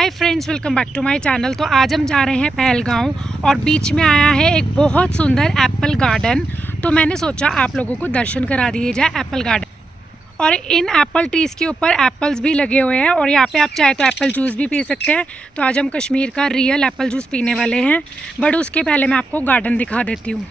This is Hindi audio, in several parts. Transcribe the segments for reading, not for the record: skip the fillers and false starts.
Hi friends, welcome back to my channel. तो आज हम जा रहे हैं पहलगांव और बीच में आया है एक बहुत सुंदर एप्पल गार्डन। तो मैंने सोचा आप लोगों को दर्शन करा दिए जाए एप्पल गार्डन। और इन एप्पल ट्रीज़ के ऊपर एप्पल्स भी लगे हुए हैं और यहाँ पे आप चाहे तो एप्पल जूस भी पी सकते हैं। तो आज हम कश्मीर का रियल एप्पल जूस पीने वाले हैं, बट उसके पहले मैं आपको गार्डन दिखा देती हूँ।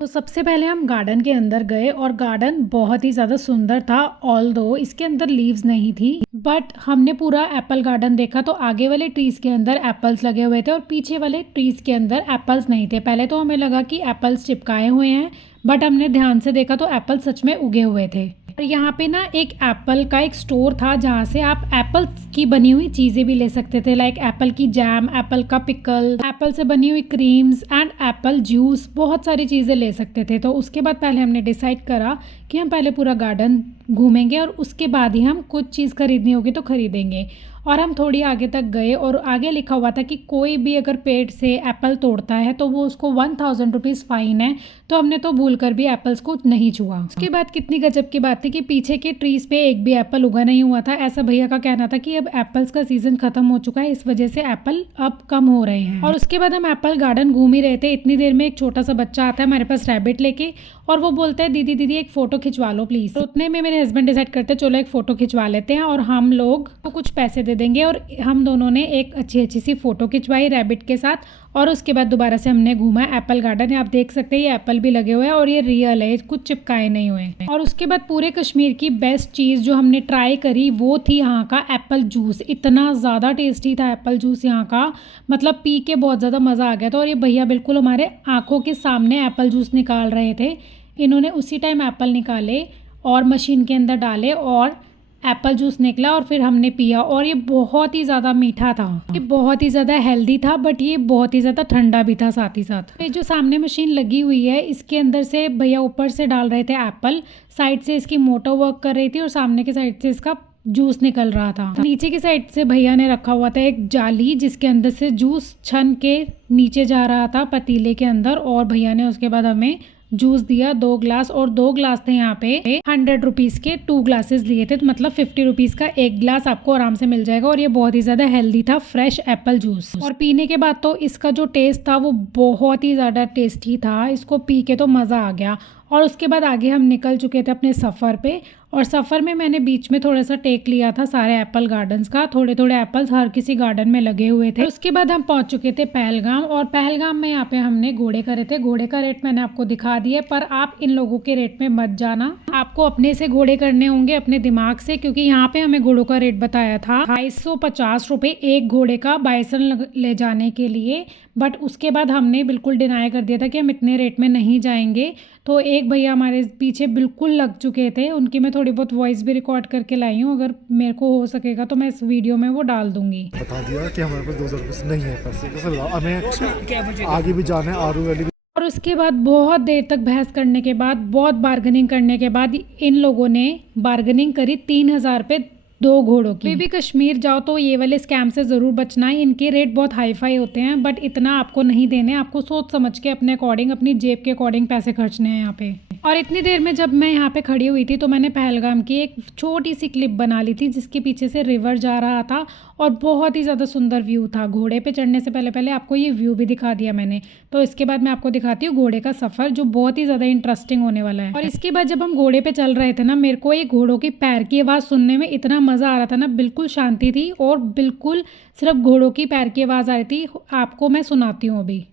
तो सबसे पहले हम गार्डन के अंदर गए और गार्डन बहुत ही ज़्यादा सुंदर था। ऑल्दो इसके अंदर लीव्स नहीं थी, बट हमने पूरा एप्पल गार्डन देखा तो आगे वाले ट्रीज़ के अंदर एप्पल्स लगे हुए थे और पीछे वाले ट्रीज़ के अंदर एप्पल्स नहीं थे। पहले तो हमें लगा कि एप्पल्स चिपकाए हुए हैं, बट हमने ध्यान से देखा तो एप्पल सच में उगे हुए थे। और यहाँ पे ना एक एप्पल का एक स्टोर था जहाँ से आप एप्पल्स की बनी हुई चीज़ें भी ले सकते थे, लाइक एप्पल की जैम, एप्पल का पिकल, एप्पल से बनी हुई क्रीम्स एंड एप्पल जूस, बहुत सारी चीज़ें ले सकते थे। तो उसके बाद पहले हमने डिसाइड करा कि हम पहले पूरा गार्डन घूमेंगे और उसके बाद ही हम कुछ चीज़ खरीदनी होगी तो खरीदेंगे। और हम थोड़ी आगे तक गए और आगे लिखा हुआ था कि कोई भी अगर पेड़ से एप्पल तोड़ता है तो वो उसको 1000 रुपीज़ फ़ाइन है। तो हमने तो भूल कर भी एप्पल्स को नहीं छुआ। उसके बाद कितनी गजब की बात थी कि पीछे के ट्रीज़ पे एक भी एप्पल उगा नहीं हुआ था। ऐसा भैया का कहना था कि अब एप्पल्स का सीज़न ख़त्म हो चुका है, इस वजह से एप्पल अब कम हो रहे हैं। और उसके बाद हम एप्पल गार्डन घूम ही रहे थे, इतनी देर में एक छोटा सा बच्चा आता है हमारे पास रैबिट लेके और वो बोलता है दीदी दीदी एक फ़ोटो खिंचवा लो प्लीज़। तो उतने में मेरे हस्बैंड डिसाइड करते चलो एक फ़ोटो खिंचवा लेते हैं और हम लोग को कुछ पैसे दे देंगे। और हम दोनों ने एक अच्छी सी फ़ोटो खिंचवाई रैबिट के साथ। और उसके बाद दोबारा से हमने घूमा एप्पल गार्डन। आप देख सकते हैं ये एप्पल भी लगे हुए हैं और ये रियल है, कुछ चिपकाए नहीं हुए हैं। और उसके बाद पूरे कश्मीर की बेस्ट चीज़ जो हमने ट्राई करी वो थी यहाँ का एप्पल जूस। इतना ज़्यादा टेस्टी था एप्पल जूस यहाँ का, मतलब पी के बहुत ज़्यादा मज़ा आ गया था। और ये भैया बिल्कुल हमारे आँखों के सामने एप्पल जूस निकाल रहे थे। इन्होंने उसी टाइम एप्पल निकाले और मशीन के अंदर डाले और एप्पल जूस निकला और फिर हमने पिया। और ये बहुत ही ज़्यादा मीठा था, ये बहुत ही ज़्यादा हेल्दी था, बट ये बहुत ही ज़्यादा ठंडा भी था साथ ही साथ। ये जो सामने मशीन लगी हुई है इसके अंदर से भैया ऊपर से डाल रहे थे एप्पल, साइड से इसकी मोटर वर्क कर रही थी और सामने के साइड से इसका जूस निकल रहा था। नीचे की साइड से भैया ने रखा हुआ था एक जाली जिसके अंदर से जूस छन के नीचे जा रहा था पतीले के अंदर। और भैया ने उसके बाद हमें जूस दिया 2 ग्लास, और 2 ग्लास थे यहाँ पे 100 रुपीज़ के 2 ग्लासेस लिए थे, तो मतलब 50 रुपीज़ का एक ग्लास आपको आराम से मिल जाएगा। और ये बहुत ही ज़्यादा हेल्दी था, फ्रेश एप्पल जूस। और पीने के बाद तो इसका जो टेस्ट था वो बहुत ही ज़्यादा टेस्टी था, इसको पी के तो मज़ा आ गया। और उसके बाद आगे हम निकल चुके थे अपने सफ़र पे, और सफ़र में मैंने बीच में थोड़ा सा टेक लिया था सारे एप्पल गार्डन्स का। थोड़े थोड़े एप्पल्स हर किसी गार्डन में लगे हुए थे। उसके बाद हम पहुंच चुके थे पहलगाम, और पहलगाम में यहाँ पे हमने घोड़े करे थे। घोड़े का रेट मैंने आपको दिखा दिया, पर आप इन लोगों के रेट में मत जाना, आपको अपने से घोड़े करने होंगे अपने दिमाग से, क्योंकि यहाँ पे हमें घोड़ों का रेट बताया था 250 रुपये एक घोड़े का बाइसन ले जाने के लिए। बट उसके बाद हमने बिल्कुल डिनाई कर दिया था कि हम इतने रेट में नहीं जाएंगे। तो एक भैया हमारे पीछे बिल्कुल लग चुके थे, उनकी मैं थोड़ी बहुत वॉइस भी रिकॉर्ड करके लाई हूँ, अगर मेरे को हो सकेगा तो मैं इस वीडियो में वो डाल दूंगी। बता दिया कि हमारे पास 2000 रुपये नहीं है पैसे, तो हमें आगे भी जाना है, आरू वैली। और उसके बाद बहुत देर तक बहस करने के बाद, बहुत बार्गेनिंग करने के बाद इन लोगों ने बार्गेनिंग करी 3000 रुपये 2 घोड़ों की। भी कश्मीर जाओ तो ये वाले स्कैम से ज़रूर बचना है, इनके रेट बहुत हाई फाई होते हैं, बट इतना आपको नहीं देने, आपको सोच समझ के अपने अकॉर्डिंग, अपनी जेब के अकॉर्डिंग पैसे खर्चने हैं यहाँ पे। और इतनी देर में जब मैं यहाँ पे खड़ी हुई थी तो मैंने पहलगाम की एक छोटी सी क्लिप बना ली थी जिसके पीछे से रिवर जा रहा था और बहुत ही ज़्यादा सुंदर व्यू था। घोड़े पे चढ़ने से पहले पहले आपको ये व्यू भी दिखा दिया मैंने। तो इसके बाद मैं आपको दिखाती हूँ घोड़े का सफ़र, जो बहुत ही ज़्यादा इंटरेस्टिंग होने वाला है। और इसके बाद जब हम घोड़े पे चल रहे थे ना, मेरे को ये घोड़ों की पैर की आवाज़ सुनने में इतना मज़ा आ रहा था ना, बिल्कुल शांति थी और बिल्कुल सिर्फ घोड़ों की पैर की आवाज़ आ रही थी। आपको मैं सुनाती हूँ अभी।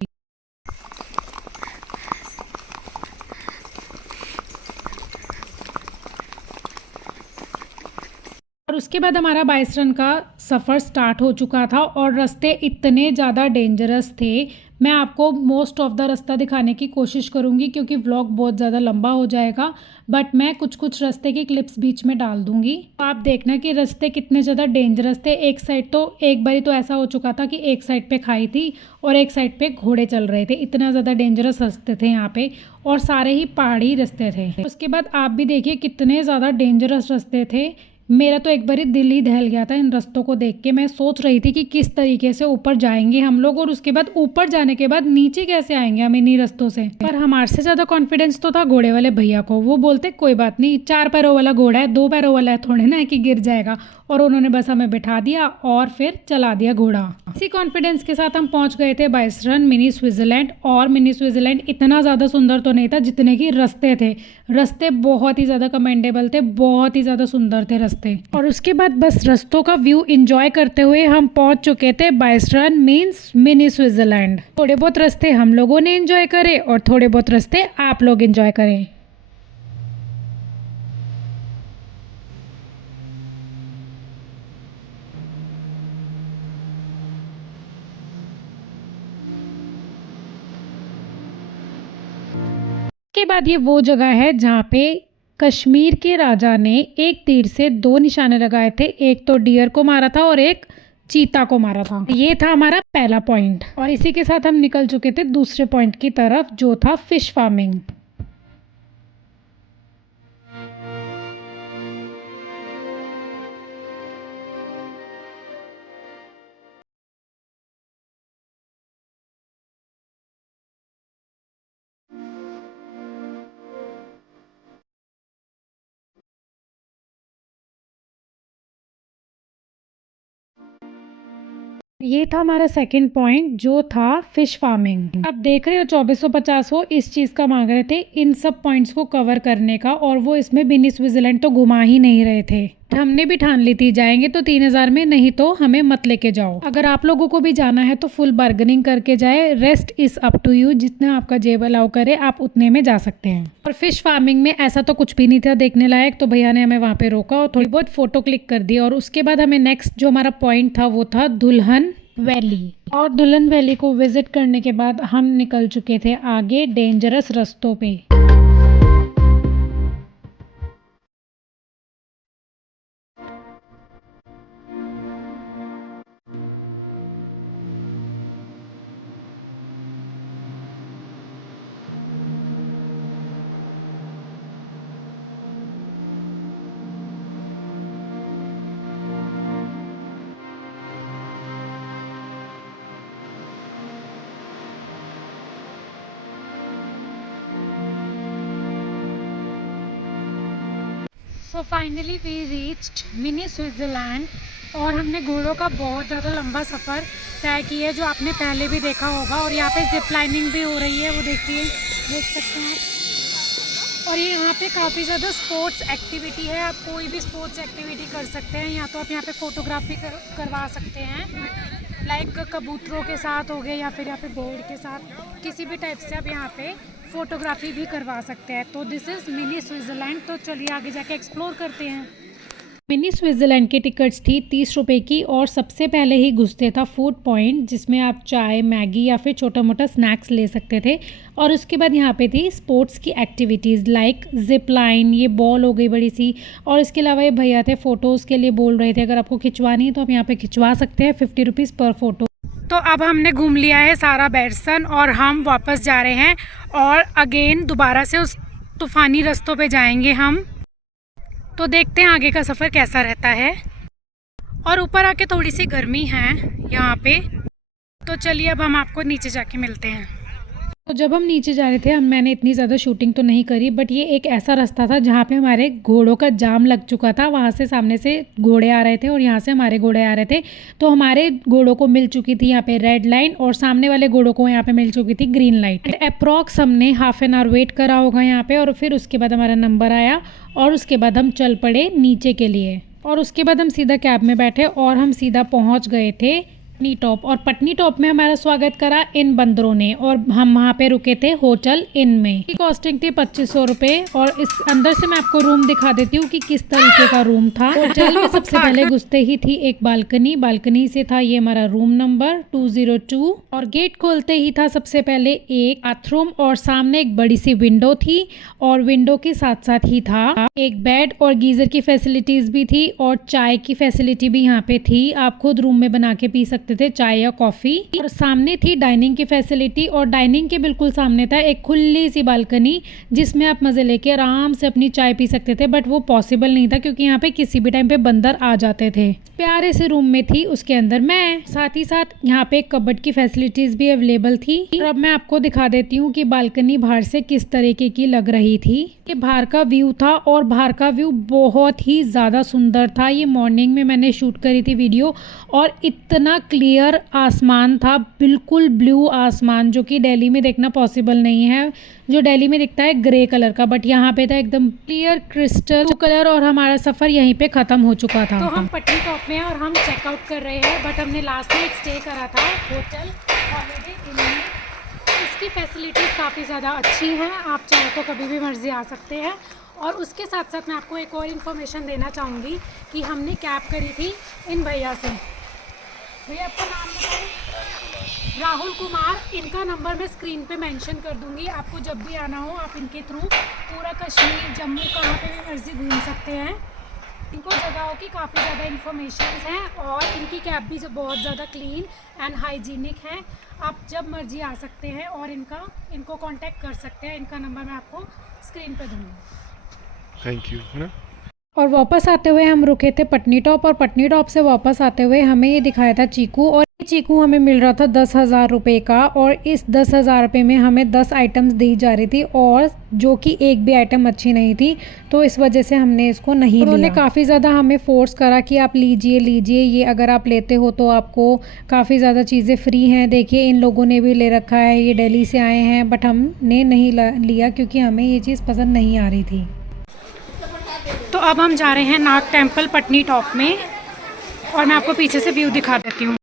और उसके बाद हमारा 22 रन का सफ़र स्टार्ट हो चुका था और रास्ते इतने ज़्यादा डेंजरस थे। मैं आपको मोस्ट ऑफ द रास्ता दिखाने की कोशिश करूंगी क्योंकि व्लॉग बहुत ज़्यादा लंबा हो जाएगा, बट मैं कुछ रास्ते की क्लिप्स बीच में डाल दूंगी। आप देखना कि रास्ते कितने ज़्यादा डेंजरस थे। एक साइड तो एक बारी तो ऐसा हो चुका था कि एक साइड पे खाई थी और एक साइड पे घोड़े चल रहे थे। इतना ज़्यादा डेंजरस रास्ते थे यहाँ पे, और सारे ही पहाड़ी रास्ते थे। उसके बाद आप भी देखिए कितने ज़्यादा डेंजरस रास्ते थे। मेरा तो एक बारी दिल ही दहल गया था इन रास्तों को देख के। मैं सोच रही थी कि किस तरीके से ऊपर जाएंगे हम लोग, और उसके बाद ऊपर जाने के बाद नीचे कैसे आएंगे हम इन्हीं रास्तों से। पर हमारे से ज़्यादा कॉन्फिडेंस तो था घोड़े वाले भैया को। वो बोलते कोई बात नहीं, 4 पैरों वाला घोड़ा है, 2 पैरों वाला है, थोड़े ना है कि गिर जाएगा। और उन्होंने बस हमें बिठा दिया और फिर चला दिया घोड़ा। इसी कॉन्फिडेंस के साथ हम पहुंच गए थे बाइसरन मिनी स्विट्ज़रलैंड। और मिनी स्विट्ज़रलैंड इतना ज़्यादा सुंदर तो नहीं था जितने कि रास्ते थे। रास्ते बहुत ही ज़्यादा कमेंडेबल थे, बहुत ही ज़्यादा सुंदर थे रास्ते। और उसके बाद बस रास्तों का व्यू इंजॉय करते हुए हम पहुंच चुके थे बाइसरन मीन्स मिनी स्विट्ज़रलैंड। थोड़े बहुत रास्ते हम लोगों ने एंजॉय करे और थोड़े बहुत रास्ते आप लोग एंजॉय करें। के बाद ये वो जगह है जहाँ पे कश्मीर के राजा ने एक तीर से 2 निशाने लगाए थे, एक तो डियर को मारा था और एक चीता को मारा था। ये था हमारा पहला पॉइंट और इसी के साथ हम निकल चुके थे दूसरे पॉइंट की तरफ जो था फिश फार्मिंग। ये था हमारा सेकंड पॉइंट जो था फिश फार्मिंग। अब देख रहे हो 2450 वो इस चीज़ का मांग रहे थे, इन सब पॉइंट्स को कवर करने का, और वो इसमें मिनी स्विट्ज़रलैंड तो घुमा ही नहीं रहे थे। हमने भी ठान ली थी जाएंगे तो 3000 में, नहीं तो हमें मत लेके जाओ। अगर आप लोगों को भी जाना है तो फुल बार्गेनिंग करके जाए, rest is up to you, जितना आपका जेब अलाउ करे आप उतने में जा सकते हैं। और फिश फार्मिंग में ऐसा तो कुछ भी नहीं था देखने लायक, तो भैया ने हमें वहाँ पे रोका और थोड़ी बहुत फोटो क्लिक कर दी। और उसके बाद हमें नेक्स्ट जो हमारा पॉइंट था वो था दुल्हन वैली। और दुल्हन वैली को विजिट करने के बाद हम निकल चुके थे आगे डेंजरस रास्तों पे। So finally we reached mini Switzerland. और हमने घोड़ों का बहुत ज़्यादा लंबा सफ़र तय किया है जो आपने पहले भी देखा होगा। और यहाँ पे जिप लाइनिंग भी हो रही है, वो देखिए, देख सकते हैं आप। और ये यहाँ पे काफ़ी ज़्यादा स्पोर्ट्स एक्टिविटी है, आप कोई भी स्पोर्ट्स एक्टिविटी कर सकते हैं। या तो आप यहाँ पे फ़ोटोग्राफी करवा सकते हैं, लाइक कबूतरों के साथ हो गए, या फिर यहाँ पे बर्ड के साथ, किसी भी टाइप से आप यहाँ पे फ़ोटोग्राफी भी करवा सकते हैं। तो दिस इज़ मिनी स्विट्ज़रलैंड। तो चलिए आगे जाके एक्सप्लोर करते हैं। मिनी स्विट्ज़रलैंड की टिकट्स थी 30 रुपये की, और सबसे पहले ही घुसते था फूड पॉइंट जिसमें आप चाय, मैगी या फिर छोटा मोटा स्नैक्स ले सकते थे। और उसके बाद यहाँ पे थी स्पोर्ट्स की एक्टिविटीज़ लाइक जिप लाइन, ये बॉल हो गई बड़ी सी। और इसके अलावा ये भैया थे फ़ोटोज़ के लिए बोल रहे थे, अगर आपको खिंचवानी है तो आप यहाँ पे खिंचवा सकते हैं, 50 रुपीज़ पर फोटो। तो अब हमने घूम लिया है सारा बैरसन और हम वापस जा रहे हैं, और अगेन दोबारा से उस तूफ़ानी रास्तों पे जाएंगे हम। तो देखते हैं आगे का सफ़र कैसा रहता है। और ऊपर आके थोड़ी सी गर्मी है यहाँ पे, तो चलिए अब हम आपको नीचे जाके मिलते हैं। तो जब हम नीचे जा रहे थे मैंने इतनी ज़्यादा शूटिंग तो नहीं करी, बट ये एक ऐसा रास्ता था जहाँ पे हमारे घोड़ों का जाम लग चुका था। वहाँ से सामने से घोड़े आ रहे थे और यहाँ से हमारे घोड़े आ रहे थे। तो हमारे घोड़ों को मिल चुकी थी यहाँ पे रेड लाइन, और सामने वाले घोड़ों को यहाँ पे मिल चुकी थी ग्रीन लाइट। अप्रॉक्स हमने हाफ एन आवर वेट करा होगा यहाँ पे, और फिर उसके बाद हमारा नंबर आया और उसके बाद हम चल पड़े नीचे के लिए। और उसके बाद हम सीधा कैब में बैठे और हम सीधा पहुँच गए थे पटनी टॉप। और पटनी टॉप में हमारा स्वागत करा इन बंदरों ने, और हम वहाँ पे रुके थे होटल इन में। कॉस्टिंग थी 2500 रुपये। और इस अंदर से मैं आपको रूम दिखा देती हूँ कि किस तरीके का रूम था। होटल में सबसे पहले घुसते ही थी एक बालकनी, बालकनी से था ये हमारा रूम नंबर 202। और गेट खोलते ही था सबसे पहले एक बाथरूम, और सामने एक बड़ी सी विंडो थी, और विंडो के साथ साथ ही था एक बेड, और गीजर की फैसिलिटीज भी थी, और चाय की फैसिलिटी भी यहाँ पे थी। आप खुद रूम में बना के पी सकते सकते थे चाय या कॉफ़ी। और सामने थी डाइनिंग की फैसिलिटी और डाइनिंग के बिल्कुल सामने था एक खुली सी बालकनी जिसमें आप मज़े लेके आराम से अपनी चाय पी सकते थे। बट वो पॉसिबल नहीं था क्योंकि यहाँ पे किसी भी टाइम पे बंदर आ जाते थे। प्यारे से रूम में थी उसके अंदर मैं, साथ ही साथ यहाँ पे एक कबर्ड की फैसिलिटीज़ भी अवेलेबल थी। और अब मैं आपको दिखा देती हूँ कि बालकनी बाहर से किस तरीके की लग रही थी। ये बाहर का व्यू था और बाहर का व्यू बहुत ही ज़्यादा सुंदर था। ये मॉर्निंग में मैंने शूट करी थी वीडियो और इतना क्लियर आसमान था, बिल्कुल ब्लू आसमान, जो कि दिल्ली में देखना पॉसिबल नहीं है। जो दिल्ली में दिखता है ग्रे कलर का, बट यहाँ पे था एकदम क्लियर क्रिस्टल कलर। और हमारा सफ़र यहीं पे ख़त्म हो चुका था। तो हम पटनी टॉप में और हम चेकआउट कर रहे हैं, बट हमने लास्ट में एक स्टे करा था होटल हॉलिडे इन में। इसकी फैसिलिटीज़ काफ़ी ज़्यादा अच्छी हैं, आप चाहे तो कभी भी मर्ज़ी आ सकते हैं। और उसके साथ साथ मैं आपको एक और इन्फॉर्मेशन देना चाहूँगी कि हमने कैब करी थी इन भैया से। भैया आपका नाम बताइए। राहुल कुमार। इनका नंबर मैं स्क्रीन पे मेंशन कर दूंगी। आपको जब भी आना हो आप इनके थ्रू पूरा कश्मीर, जम्मू, कहाँ पे भी मर्जी घूम सकते हैं। इनको जगहों की काफ़ी ज़्यादा इन्फॉर्मेशन हैं और इनकी कैब भी जो बहुत ज़्यादा क्लीन एंड हाइजीनिक है। आप जब मर्जी आ सकते हैं और इनको कांटेक्ट कर सकते हैं। इनका नंबर मैं आपको स्क्रीन पे दूँगी। थैंक यू, है ना। और वापस आते हुए हम रुके थे पटनी टॉप और पटनी टॉप से वापस आते हुए हमें ये दिखाया था चीकू। और ये चीकू हमें मिल रहा था 10,000 रुपये का और इस 10,000 रुपये में हमें 10 आइटम्स दी जा रही थी और जो कि एक भी आइटम अच्छी नहीं थी, तो इस वजह से हमने इसको नहीं लिया। उन्होंने काफ़ी ज़्यादा हमें फोर्स करा कि आप लीजिए ये अगर आप लेते हो तो आपको काफ़ी ज़्यादा चीज़ें फ्री हैं। देखिए इन लोगों ने भी ले रखा है, ये दिल्ली से आए हैं, बट हमने नहीं लिया क्योंकि हमें ये चीज़ पसंद नहीं आ रही थी। तो अब हम जा रहे हैं नाग टेम्पल पटनी टॉप में और मैं आपको पीछे से व्यू दिखा देती हूँ।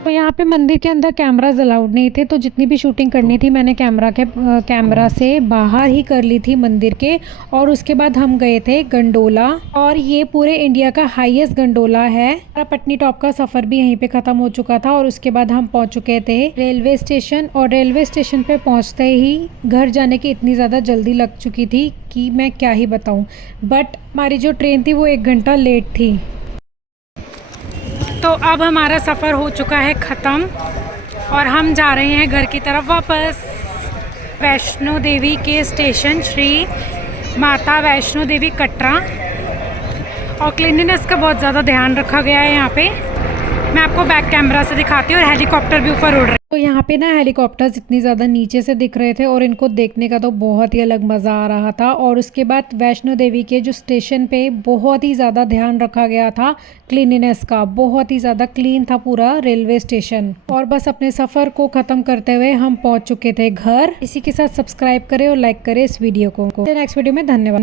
तो यहाँ पे मंदिर के अंदर कैमराज अलाउड नहीं थे, तो जितनी भी शूटिंग करनी थी मैंने कैमरा से बाहर ही कर ली थी मंदिर के। और उसके बाद हम गए थे गंडोला और ये पूरे इंडिया का हाईएस्ट गंडोला है। हमारा पटनी टॉप का सफ़र भी यहीं पे ख़त्म हो चुका था और उसके बाद हम पहुँच चुके थे रेलवे स्टेशन। और रेलवे स्टेशन पे पहुँचते ही घर जाने की इतनी ज़्यादा जल्दी लग चुकी थी कि मैं क्या ही बताऊँ। बट हमारी जो ट्रेन थी वो 1 घंटा लेट थी। तो अब हमारा सफ़र हो चुका है ख़त्म और हम जा रहे हैं घर की तरफ वापस। वैष्णो देवी के स्टेशन श्री माता वैष्णो देवी कटरा। और क्लीनिनेस का बहुत ज़्यादा ध्यान रखा गया है यहाँ पे। मैं आपको बैक कैमरा से दिखाती हूँ और हेलीकॉप्टर भी ऊपर उड़ रहे हैं। तो यहाँ पे ना हेलीकॉप्टर्स इतनी ज़्यादा नीचे से दिख रहे थे और इनको देखने का तो बहुत ही अलग मज़ा आ रहा था। और उसके बाद वैष्णो देवी के जो स्टेशन पे बहुत ही ज़्यादा ध्यान रखा गया था क्लीनिनेस का, बहुत ही ज़्यादा क्लीन था पूरा रेलवे स्टेशन। और बस अपने सफ़र को ख़त्म करते हुए हम पहुँच चुके थे घर। इसी के साथ सब्सक्राइब करें और लाइक करें इस वीडियो को। नेक्स्ट वीडियो में धन्यवाद।